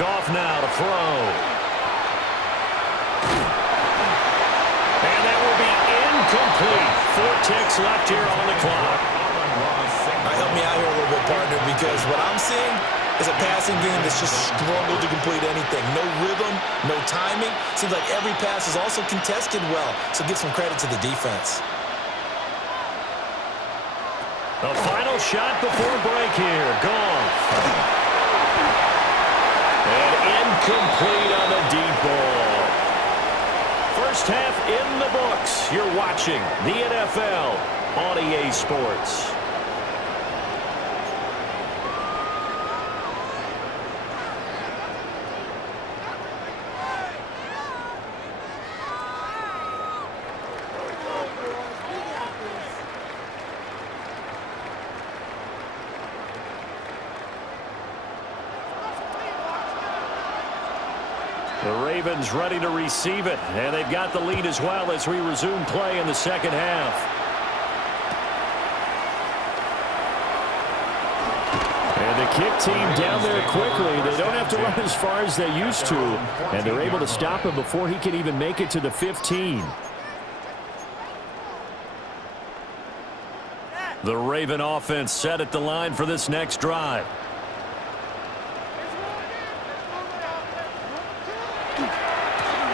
Goff now to throw. And that will be incomplete. 4 ticks left here on the clock. Help me out here a little bit, partner, because what I'm seeing is a passing game that's just struggled to complete anything. No rhythm, no timing. Seems like every pass is also contested well, so give some credit to the defense. The final shot before break here. Goff. And incomplete on the deep ball. First half in the books. You're watching the NFL on EA Sports. The Ravens ready to receive it, and they've got the lead as well as we resume play in the second half. And the kick team down there quickly. They don't have to run as far as they used to, and they're able to stop him before he can even make it to the 15. The Raven offense set at the line for this next drive.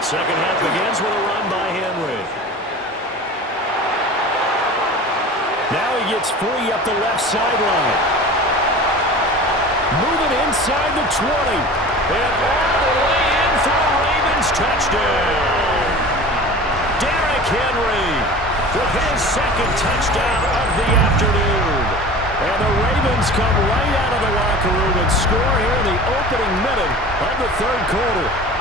Second half begins with a run by Henry. Now he gets free up the left sideline. Moving inside the 20. And all the way in for a Ravens touchdown. Derrick Henry with his second touchdown of the afternoon. And the Ravens come right out of the locker room and score here in the opening minute of the third quarter.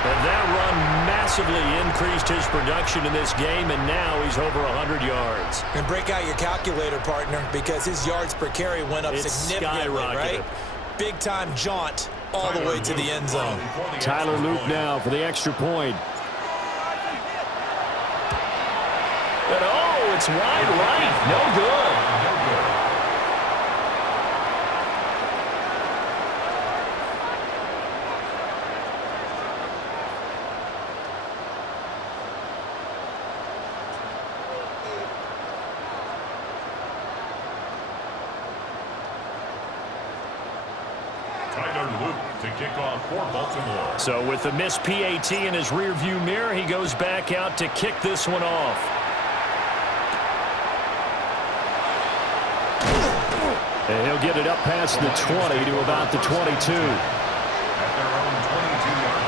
And that run massively increased his production in this game, and now he's over 100 yards. And break out your calculator, partner, because his yards per carry went up significantly, right? Big-time jaunt all the way to the end zone. Tyler Loop now for the extra point. And oh, it's wide right. No good. So with the missed PAT in his rearview mirror, he goes back out to kick this one off. And he'll get it up past the 20 to about the 22. At their own 22-yard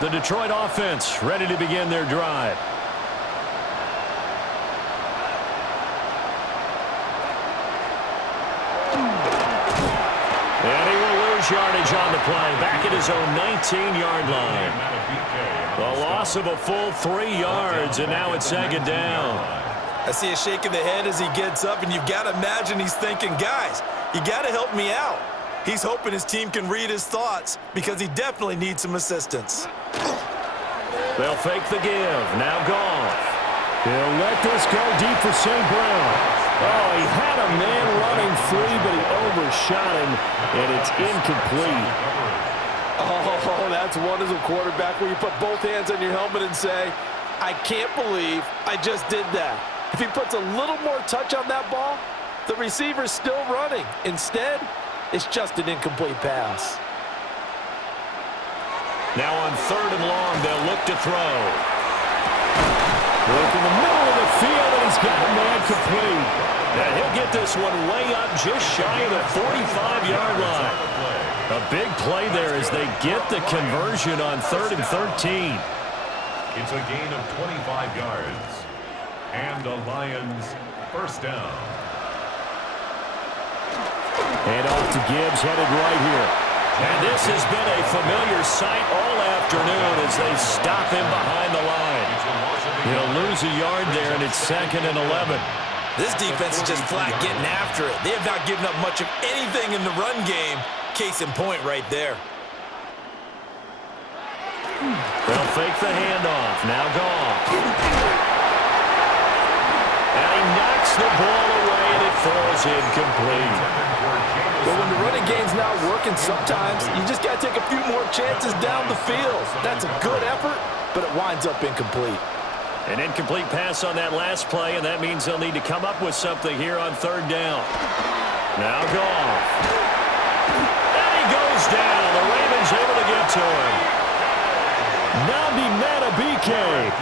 line. The Detroit offense ready to begin their drive. Yardage on the play, back at his own 19-yard line. The loss of a full 3 yards, and now it's second down. I see a shake of the head as he gets up, and you've got to imagine he's thinking, guys, you got to help me out. He's hoping his team can read his thoughts because he definitely needs some assistance. They'll fake the give. Now Goff. He'll let this go deep for St. Brown. Oh, he had a man running free, but he overshot him, and it's incomplete. Oh, that's one as a quarterback where you put both hands on your helmet and say, I can't believe I just did that. If he puts a little more touch on that ball, the receiver's still running. Instead, it's just an incomplete pass. Now on 3rd and long, they'll look to throw. Look in the middle of the field, and he's got a man complete. And he'll get this one way up just shy of the 45-yard line. A big play there as they get the conversion on 3rd and 13. It's a gain of 25 yards. And the Lions first down. And off to Gibbs, headed right here. And this has been a familiar sight all afternoon as they stop him behind the line. He'll lose a yard there, and it's 2nd and 11. This defense is just flat getting after it. They have not given up much of anything in the run game. Case in point right there. They'll fake the handoff. Now Goff. the ball away, and it falls incomplete. But when the running game's not working, sometimes you just got to take a few more chances down the field. That's a good effort, but it winds up incomplete. An incomplete pass on that last play, and that means they'll need to come up with something here on third down. Now Goff. And he goes down. The Ravens able to get to him. Nabi Matabike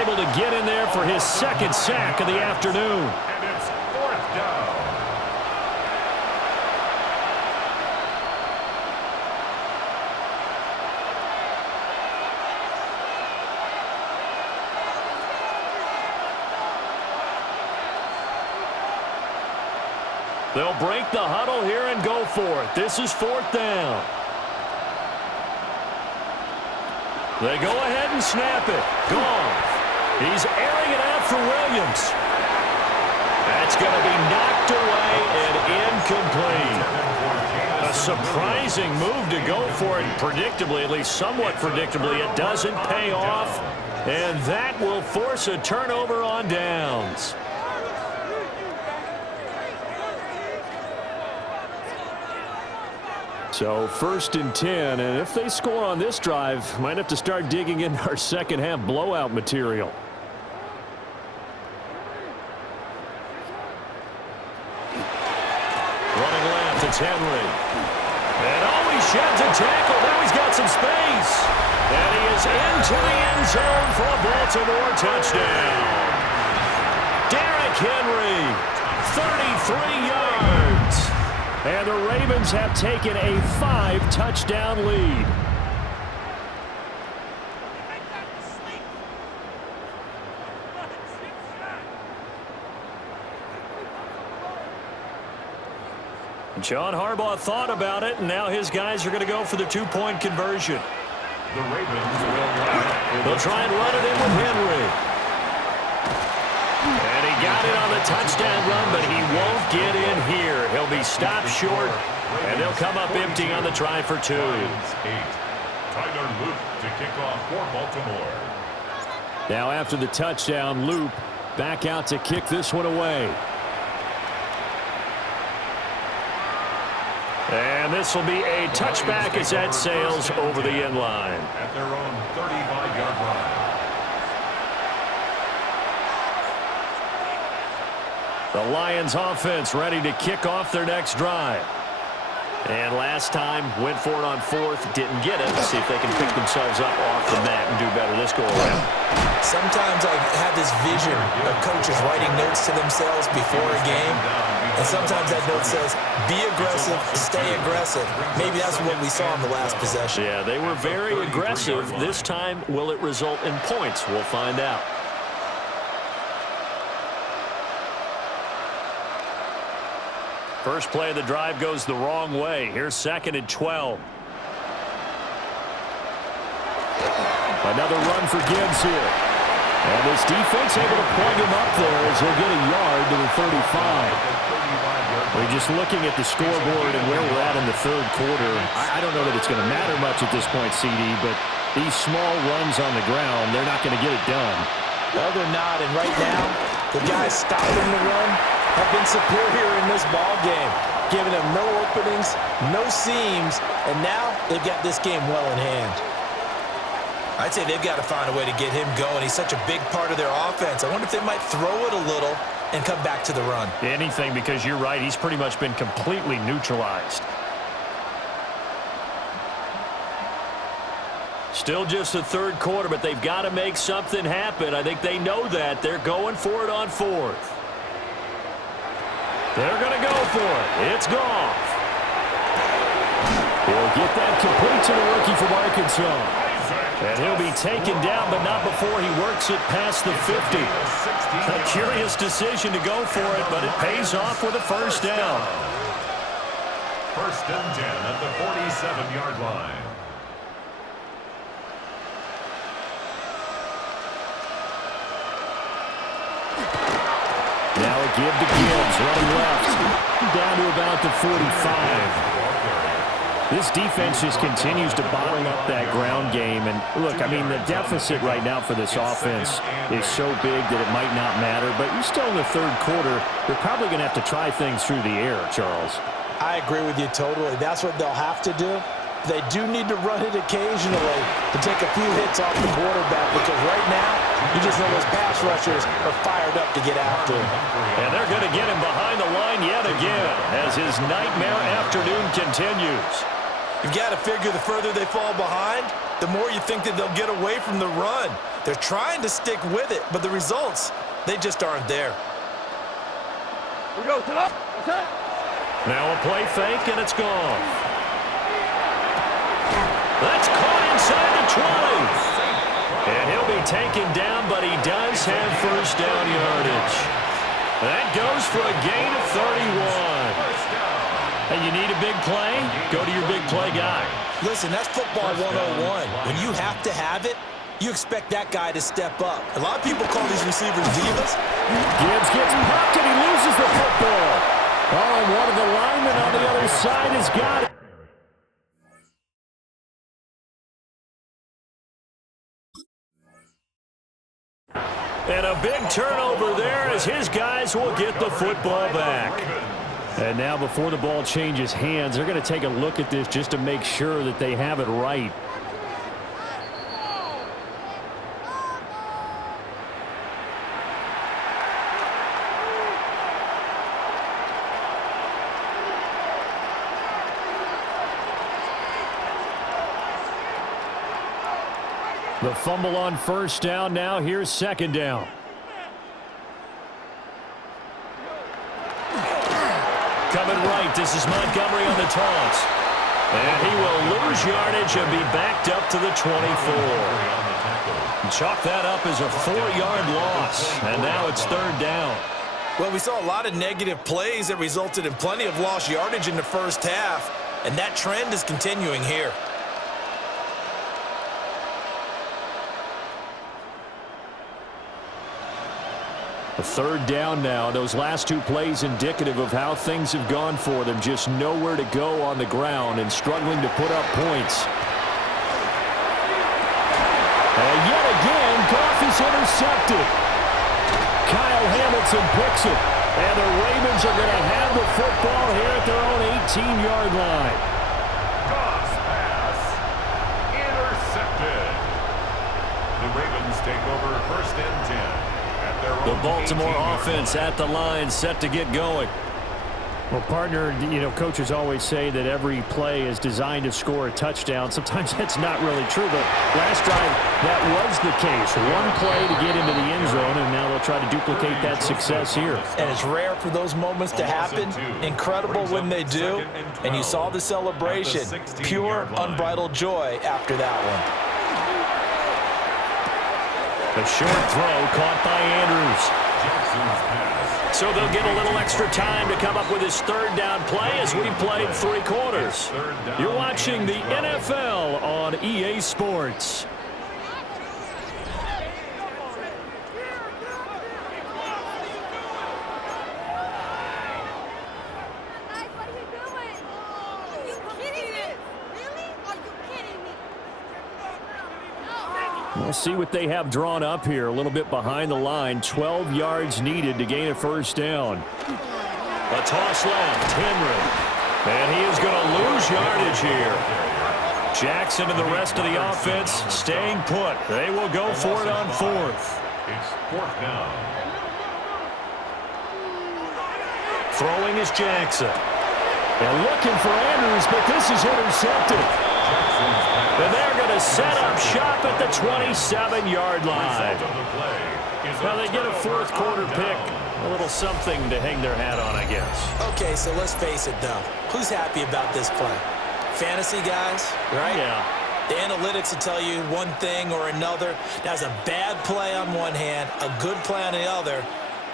able to get in there for his second sack of the afternoon. And it's fourth down. They'll break the huddle here and go for it. This is fourth down. They go ahead and snap it. Goff. He's airing it out for Williams. That's going to be knocked away and incomplete. A surprising move to go for it predictably, at least somewhat predictably. It doesn't pay off, and that will force a turnover on downs. So 1st and 10, and if they score on this drive, might have to start digging in our second half blowout material. Running left, it's Henry. And oh, he sheds a tackle. Now he's got some space. And he is into the end zone for a Baltimore touchdown. Derrick Henry, 33 yards. And the Ravens have taken a 5-touchdown lead. John Harbaugh thought about it, and now his guys are going to go for the two-point conversion. The Ravens will They'll try and run it in with Henry. And he got it on the touchdown run, but he won't get in here. He'll be stopped short, and they'll come up empty on the try for two. 8. Tyler Loop to kick off for Baltimore. Now after the touchdown, Loop back out to kick this one away. And this will be a touchback as that sails over the end line. At their own 35-yard line. The Lions offense ready to kick off their next drive. And last time went for it on 4th, didn't get it. Let's see if they can pick themselves up off the mat and do better this go around. Sometimes I have this vision of coaches writing notes to themselves before a game, and sometimes that note says, be aggressive, stay aggressive. Maybe that's what we saw in the last possession. Yeah, they were very aggressive. This time, will it result in points? We'll find out. First play of the drive goes the wrong way. Here's 2nd and 12. Another run for Gibbs here. And this defense able to plug him up there as he'll get a yard to the 35. We're just looking at the scoreboard and where we're at in the third quarter. I don't know that it's going to matter much at this point, CD, but these small runs on the ground, they're not going to get it done. No, they're not. And right now, the guys stopping the run have been superior in this ball game, giving them no openings, no seams, and now they've got this game well in hand. I'd say they've got to find a way to get him going. He's such a big part of their offense. I wonder if they might throw it a little and come back to the run. Anything, because you're right, he's pretty much been completely neutralized. Still just the third quarter, but they've got to make something happen. I think they know that. They're going for it on 4th. They're going to go for it. It's Goff. He'll get that complete to the rookie from Arkansas. And he'll be taken down, but not before he works it past the 50. A curious decision to go for it, but it pays off with a first down. 1st and 10 at the 47-yard line. Now a give to Gibbs, running left. Down to about the 45. This defense just continues to bottle up that ground game. And look, I mean, the deficit right now for this offense is so big that it might not matter. But you're still in the third quarter. They're probably going to have to try things through the air, Charles. I agree with you totally. That's what they'll have to do. They do need to run it occasionally to take a few hits off the quarterback, because right now, you just know those pass rushers are fired up to get after him. And they're going to get him behind the line yet again as his nightmare afternoon continues. You've got to figure the further they fall behind, the more you think that they'll get away from the run. They're trying to stick with it, but the results, they just aren't there. We go to up. Now a play fake, and it's gone. That's caught inside the 20. And he'll be taken down, but he does have first down yardage. That goes for a gain of 31. And you need a big play? Go to your big play guy. Listen, that's football 101. When you have to have it, you expect that guy to step up. A lot of people call these receivers divas. Gibbs gets popped, and he loses the football. Oh, and one of the linemen on the other side has got it. And a big turnover there as his guys will get the football back. And now before the ball changes hands, they're going to take a look at this just to make sure that they have it right. The fumble on first down. Now here's second down. Coming right, this is Montgomery on the toss. And he will lose yardage and be backed up to the 24. Chalk that up as a 4-yard loss. And now it's third down. Well, we saw a lot of negative plays that resulted in plenty of lost yardage in the first half, and that trend is continuing here. A third down now. Those last two plays indicative of how things have gone for them. Just nowhere to go on the ground and struggling to put up points. And yet again, Goff is intercepted. Kyle Hamilton picks it. And the Ravens are going to have the football here at their own 18-yard line. Goff's pass intercepted. The Ravens take over first and 10. The Baltimore offense at the line, set to get going. Well, partner, you know, coaches always say that every play is designed to score a touchdown. Sometimes that's not really true, but last drive, that was the case. One play to get into the end zone, and now they'll try to duplicate that success here. And it's rare for those moments to happen. Incredible when they do. And you saw the celebration. Pure, unbridled joy after that one. A short throw caught by Andrews. So they'll get a little extra time to come up with his third down play as we played 3 quarters. You're watching the NFL on EA Sports. We'll see what they have drawn up here. A little bit behind the line. 12 yards needed to gain a first down. A toss left. Henry. And he is going to lose yardage here. Jackson and the rest of the offense staying put. They will go for it on fourth. It's fourth down. Throwing is Jackson. And looking for Andrews, but this is intercepted. And they're going to set up shop at the 27-yard line. Well, they get a fourth quarter pick. A little something to hang their hat on, I guess. Okay, so let's face it, though. Who's happy about this play? Fantasy guys, right? Yeah. The analytics will tell you one thing or another. That's a bad play on one hand, a good play on the other,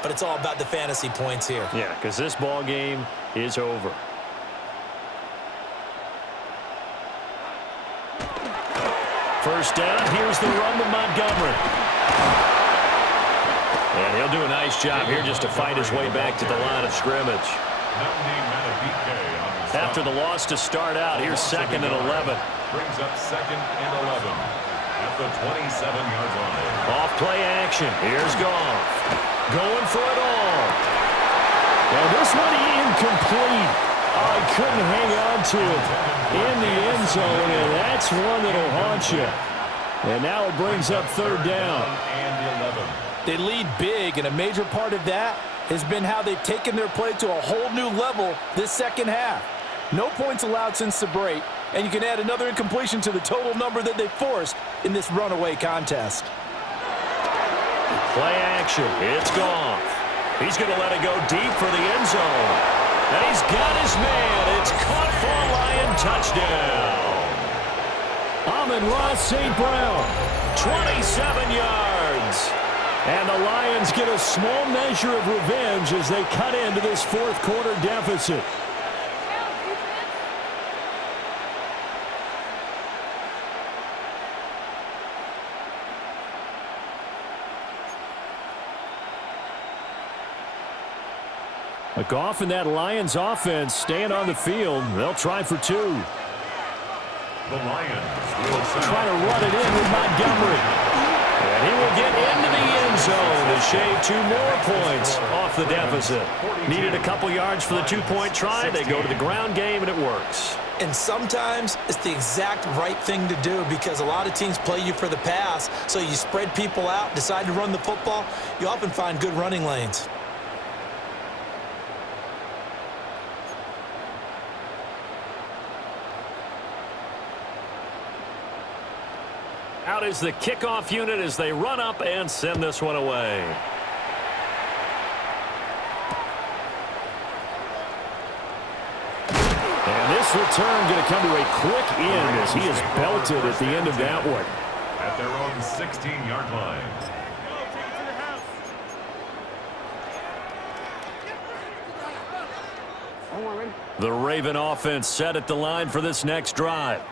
but it's all about the fantasy points here. Yeah, because this ball game is over. First down, here's the run to Montgomery. And he'll do a nice job here just to fight his way back to the line of scrimmage. After the loss to start out, here's 2nd and 11. Brings up 2nd and 11 at the 27-yard line. Off play action. Here's Goff. Going for it all. Well, this one incomplete. I couldn't hang on to it in the end zone, and that's one that'll haunt you. And now it brings up 3rd down. They lead big, and a major part of that has been how they've taken their play to a whole new level this second half. No points allowed since the break, and you can add another incompletion to the total number that they forced in this runaway contest. Play action. It's Goff. He's going to let it go deep for the end zone. And he's got his man. It's caught for a Lion touchdown. Amon-Ra St. Brown, 27 yards. And the Lions get a small measure of revenge as they cut into this 4th quarter deficit. Goff and that Lions offense staying on the field. They'll try for 2. The Lions will try to run it in with Montgomery. And he will get into the end zone to shave 2 more points off the deficit. Needed a couple yards for the 2-point try. They go to the ground game, and it works. And sometimes it's the exact right thing to do because a lot of teams play you for the pass. So you spread people out, decide to run the football. You often find good running lanes. Out is the kickoff unit as they run up and send this one away. And this return going to come to a quick end as he is belted at the end of that one. At their own 16-yard line. The Raven offense set at the line for this next drive.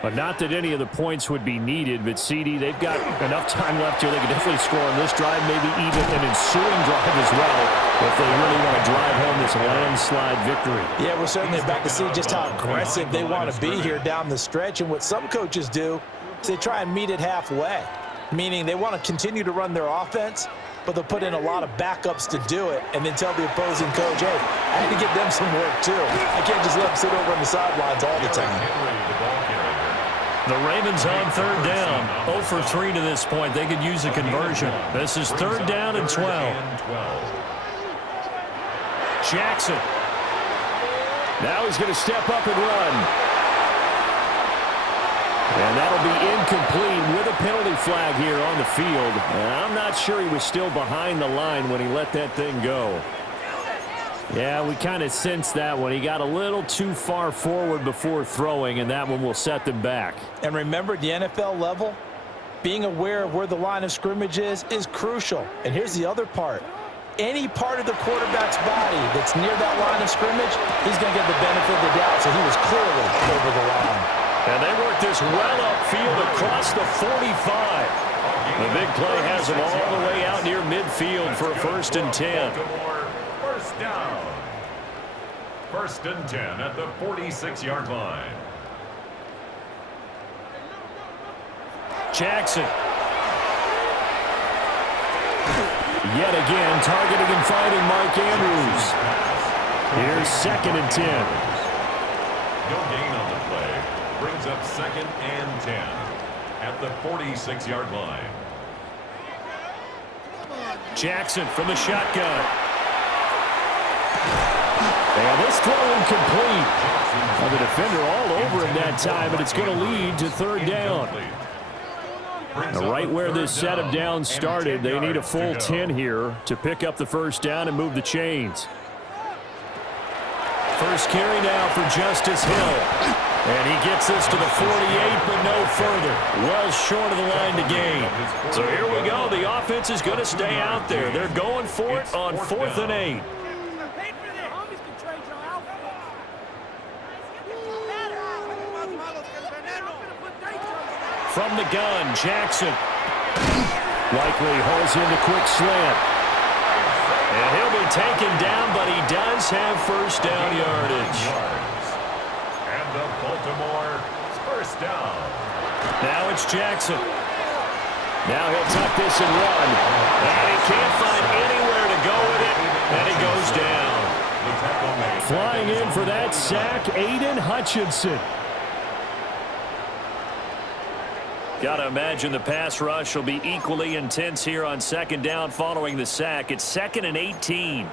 But not that any of the points would be needed, but CD, they've got enough time left here. They can definitely score on this drive, maybe even an ensuing drive as well, if they really want to drive home this landslide victory. Yeah, we're certainly about to see just how aggressive they want to be here down the stretch. And what some coaches do is they try and meet it halfway, meaning they want to continue to run their offense, but they'll put in a lot of backups to do it and then tell the opposing coach, hey, I need to get them some work too. I can't just let them sit over on the sidelines all the time. The Ravens on 3rd down. 0 for 3 to this point. They could use a conversion. This is 3rd down and 12. Jackson. Now he's going to step up and run. And that'll be incomplete with a penalty flag here on the field. And I'm not sure he was still behind the line when he let that thing go. Yeah, we kind of sensed that one. He got a little too far forward before throwing, and that one will set them back. And remember, at the NFL level, being aware of where the line of scrimmage is crucial. And here's the other part. Any part of the quarterback's body that's near that line of scrimmage, he's going to get the benefit of the doubt, so he was clearly over the line. And they work this well upfield across the 45. The big play has them all the way out near midfield for a 1st and 10. First down. 1st and 10 at the 46-yard line. Jackson. Yet again, targeting and finding Mark Andrews. Here's 2nd and 10. No gain on the play. Brings up 2nd and 10 at the 46-yard line. Jackson from the shotgun. And this throw incomplete. Well, the defender all over him that time, but it's going to lead to 3rd down. Now, right where this set of downs started, they need a full 10 here to pick up the 1st down and move the chains. First carry now for Justice Hill. And he gets this to the 48, but no further. Well short of the line to gain. So here we go. The offense is going to stay out there. They're going for it on 4th and 8. From the gun, Jackson. Likely holds in the quick slant. And he'll be taken down, but he does have first down yardage. And the Baltimore first down. Now it's Jackson. Now he'll tuck this and run. And he can't find anywhere to go with it. And he goes down. Flying in for that sack, Aiden Hutchinson. Got to imagine the pass rush will be equally intense here on second down following the sack. It's 2nd and 18.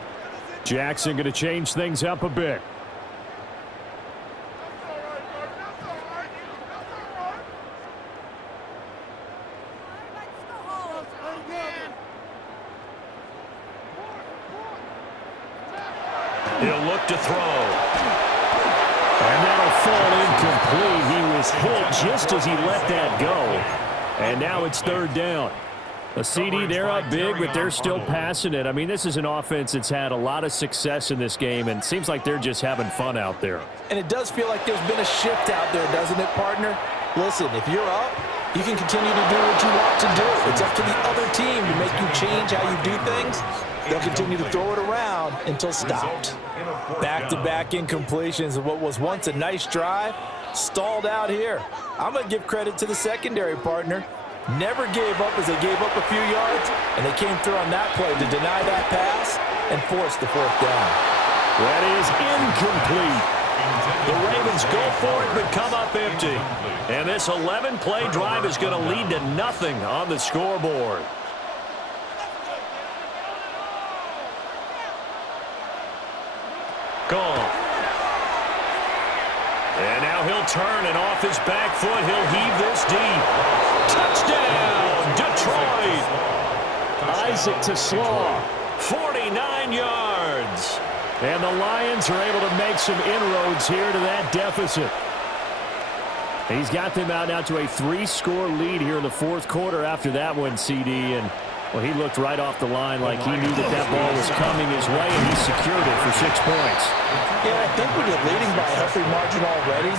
Jackson going to change things up a bit. He'll look to throw. And that'll fall incomplete. He was hit just as he let that go. And now it's 3rd down. A CD, they're up big, but they're still passing it. I mean, this is an offense that's had a lot of success in this game, and it seems like they're just having fun out there. And it does feel like there's been a shift out there, doesn't it, partner? Listen, if you're up, you can continue to do what you want to do. It's up to the other team to make you change how you do things. They'll continue to throw it around until stopped. Back-to-back incompletions of what was once a nice drive, stalled out here. I'm going to give credit to the secondary, partner. Never gave up as they gave up a few yards, and they came through on that play to deny that pass and force the 4th down. That is incomplete. The Ravens go for it but come up empty. And this 11-play drive is going to lead to nothing on the scoreboard. Gone. And now he'll turn, and off his back foot, he'll heave this deep. Touchdown, Detroit. Isaac to Slaw, 49 yards. And the Lions are able to make some inroads here to that deficit. He's got them out now to a 3-score lead here in the 4th quarter after that one, CD. And well, he looked right off the line like he knew that that ball was coming his way, and he secured it for 6 points. Yeah, I think when you're leading by a healthy margin already,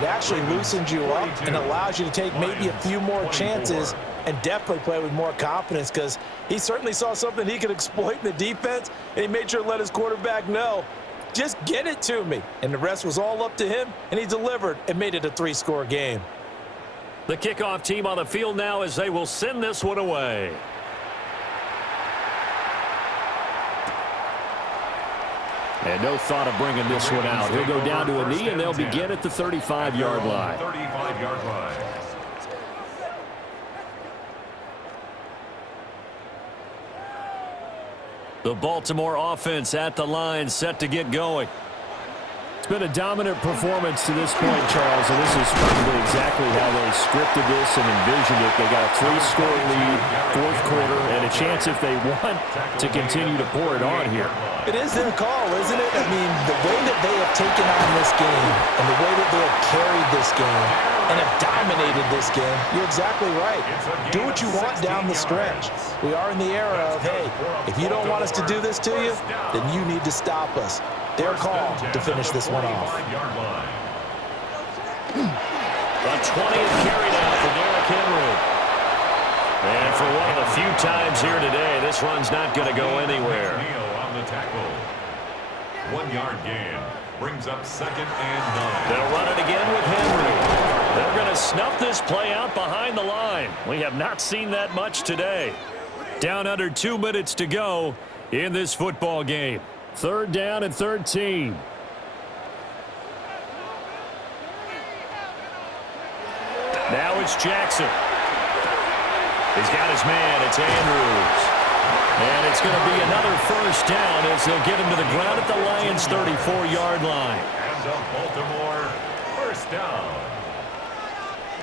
it actually loosens you up and allows you to take maybe a few more chances and definitely play with more confidence, because he certainly saw something he could exploit in the defense, and he made sure to let his quarterback know, just get it to me. And the rest was all up to him, and he delivered and made it a 3-score game. The kickoff team on the field now as they will send this one away. And no thought of bringing this one out. He'll go down to a knee, and they'll begin at the 35-yard line. 35-yard line. The Baltimore offense at the line, set to get going. It's been a dominant performance to this point, Charles, and this is probably exactly how they scripted this and envisioned it. They got a 3-score lead, 4th quarter, and a chance if they want to continue to pour it on here. It is their call, isn't it? I mean, the way that they have taken on this game and the way that they have carried this game and have dominated this game, you're exactly right. Do what you want down the stretch. We are in the era of, hey, if you don't want us to do this to you, then you need to stop us. Their call to finish this one off. The 20th carry now for Derrick Henry. And for one of the few times here today, this run's not going to go anywhere. The tackle. 1-yard gain brings up 2nd and 9. They'll run it again with Henry. They're going to snuff this play out behind the line. We have not seen that much today. Down under 2 minutes to go in this football game. 3rd down and 13. Now it's Jackson. He's got his man. It's Andrews. And it's going to be another first down as they'll get him to the ground at the Lions' 34-yard line. And the Baltimore first down.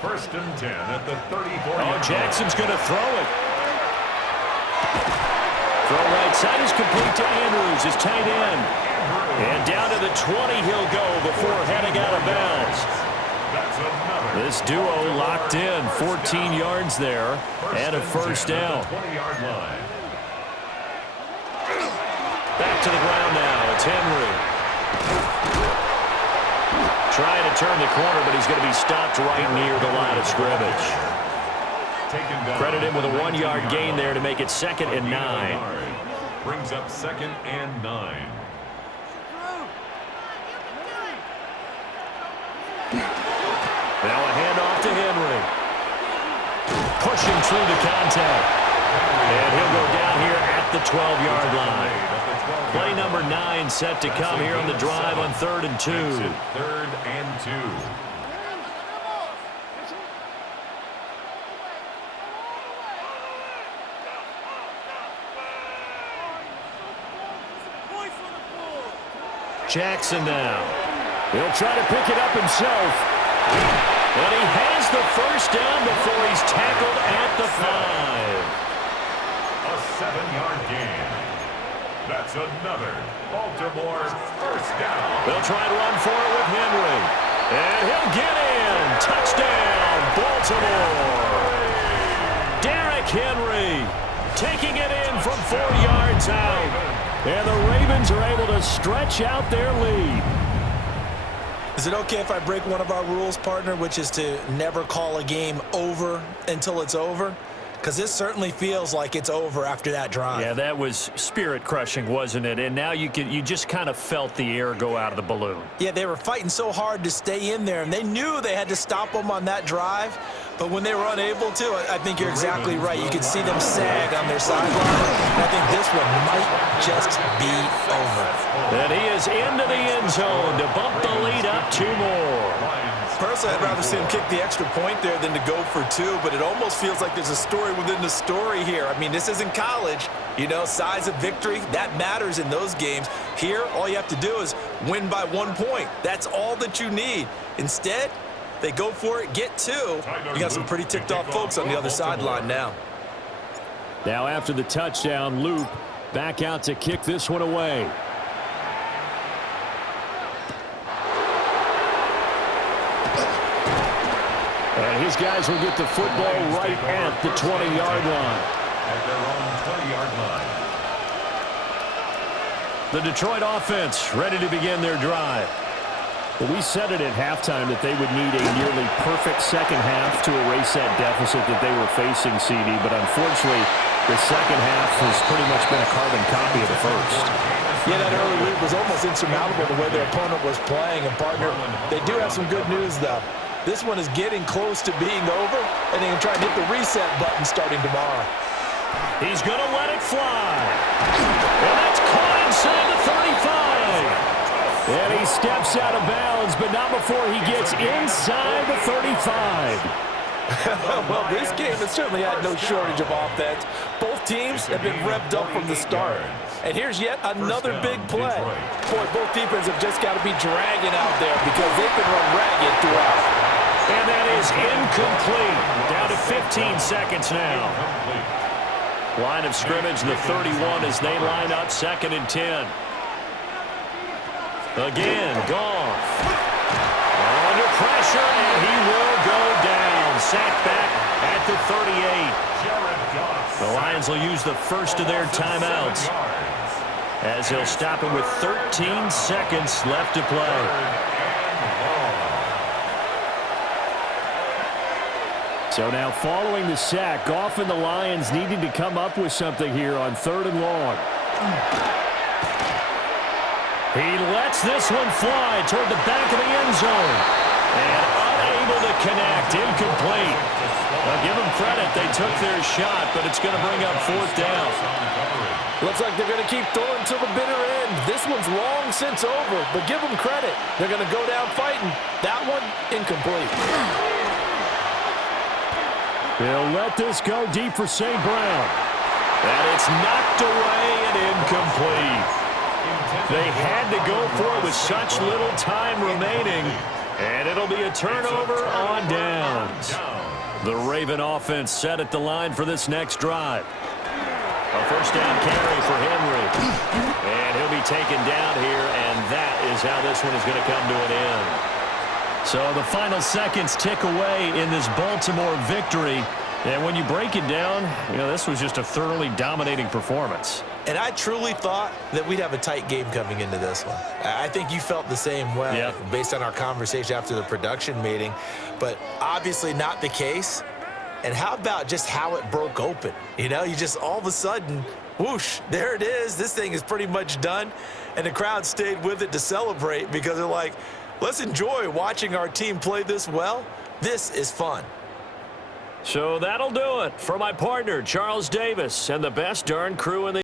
1st and 10 at the 34-yard line. Jackson's going to throw it. Throw right side is complete to Andrews, his tight end. And down to the 20 he'll go before heading out of bounds. This duo locked in, 14 yards there, and a first down. 20-yard line. Back to the ground now. It's Henry. Trying to turn the corner, but he's going to be stopped right near the line of scrimmage. Credit him with a 1-yard gain there to make it 2nd and 9. Brings up 2nd and 9. Now a handoff to Henry. Pushing through the contact. And he'll go down here at the 12-yard line. Play number 9 set to come here on the drive on 3rd and 2. 3rd and 2. Jackson now. He'll try to pick it up himself. And he has the first down before he's tackled at the 5. A 7-yard gain. That's another Baltimore first down. They'll try and run for it with Henry. And he'll get in. Touchdown, Baltimore. Derrick Henry taking it in from 4 yards out. And the Ravens are able to stretch out their lead. Is it okay if I break one of our rules, partner, which is to never call a game over until it's over? Because this certainly feels like it's over after that drive. Yeah, that was spirit-crushing, wasn't it? And now you just kind of felt the air go out of the balloon. Yeah, they were fighting so hard to stay in there, and they knew they had to stop them on that drive. But when they were unable to, I think you're exactly right. You could see them sag on their sideline. And I think this one might just be over. And he is into the end zone to bump the lead up 2 more. Personally, I'd rather see him kick the extra point there than to go for 2, but it almost feels like there's a story within the story here. I mean, this isn't college. You know, size of victory, that matters in those games. Here, all you have to do is win by 1 point. That's all that you need. Instead, they go for it, get 2. You got some pretty ticked off folks on the other sideline now. Now after the touchdown, Loop back out to kick this one away. And his guys will get the football right at the 20-yard line. At their own 20-yard line. The Detroit offense ready to begin their drive. Well, we said it at halftime that they would need a nearly perfect second half to erase that deficit that they were facing, CD. But unfortunately, the second half has pretty much been a carbon copy of the first. Yeah, that early lead was almost insurmountable the way their opponent was playing. And, partner, they do have some good news, though. This one is getting close to being over, and they can try and hit the reset button starting tomorrow. He's going to let it fly. And that's caught inside the 35. And he steps out of bounds, but not before he gets inside the 35. Well, this game has certainly had no shortage of offense. Both teams have been revved up from the start. And here's yet another big play. Boy, both defenses have just got to be dragging out there because they've been run ragged throughout. And that is incomplete. Down to 15 seconds now. Line of scrimmage, the 31 as they line up 2nd and 10. Again, Goff. Under pressure, and he will go down. Sacked back at the 38. The Lions will use the first of their timeouts as he'll stop him with 13 seconds left to play. So now following the sack, Goff and the Lions needed to come up with something here on 3rd and long. He lets this one fly toward the back of the end zone. And unable to connect, incomplete. Now give them credit, they took their shot, but it's going to bring up 4th down. Looks like they're going to keep throwing to the bitter end. This one's long since over, but give them credit. They're going to go down fighting. That one, incomplete. They'll let this go deep for St. Brown. And it's knocked away and incomplete. They had to go for it with such little time remaining, and it'll be a turnover on downs. The Raven offense set at the line for this next drive. A first down carry for Henry. And he'll be taken down here, and that is how this one is going to come to an end. So the final seconds tick away in this Baltimore victory. And when you break it down, you know, this was just a thoroughly dominating performance. And I truly thought that we'd have a tight game coming into this one. I think you felt the same way based on our conversation after the production meeting, but obviously not the case. And how about just how it broke open? You know, you just all of a sudden, Whoosh, there it is. This thing is pretty much done. And the crowd stayed with it to celebrate because they're like, let's enjoy watching our team play this well. This is fun. So that'll do it for my partner, Charles Davis, and the best darn crew in the